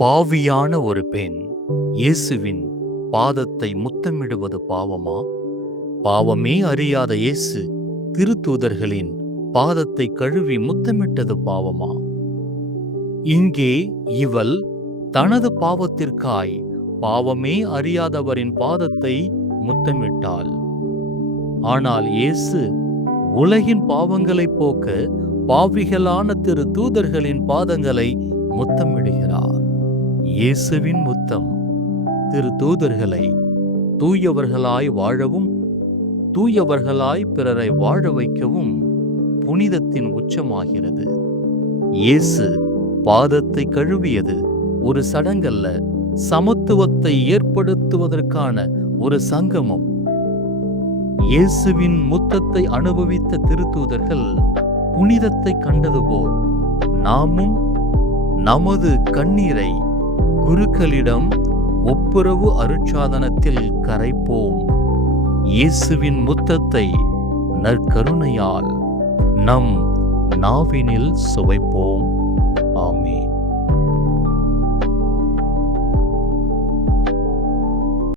பாவியான ஒரு பெண் இயேசுவின் பாதத்தை முத்தமிடுவது பாவமா? பாவமே அறியாத இயேசு திருத்தூதர்களின் பாதத்தை கழுவி முத்தமிட்டது பாவமா? இங்கே இவள் தனது பாவத்திற்காய் பாவமே அறியாதவரின் பாதத்தை முத்தமிட்டாள். ஆனால் இயேசு உலகின் பாவங்களை போக்க பாவிகளான திரு தூதர்களின் பாதங்களை முத்தமிடுகிறார். இயேசுவின் முத்தம் திரு தூதர்களை தூயவர்களாய் வாழவும் தூயவர்களாய் பிறரை வாழ வைக்கவும் புனிதத்தின் உச்சமாகிறது. இயேசு பாதத்தை கழுவியது ஒரு சடங்கல்ல, சமத்துவத்தை ஏற்படுத்துவதற்கான ஒரு சங்கமம். இயேசுவின் முத்தத்தை அனுபவித்த திருத்தூதர்கள் புனிதத்தை கண்டது போல் நாமும் நமது கண்ணீரை குருக்களிடம் ஒப்புரவு அருட்சாதனத்தில் கரைப்போம். இயேசுவின் முத்தத்தை நற்கருணையால் நம் நாவினில் சுவைப்போம்.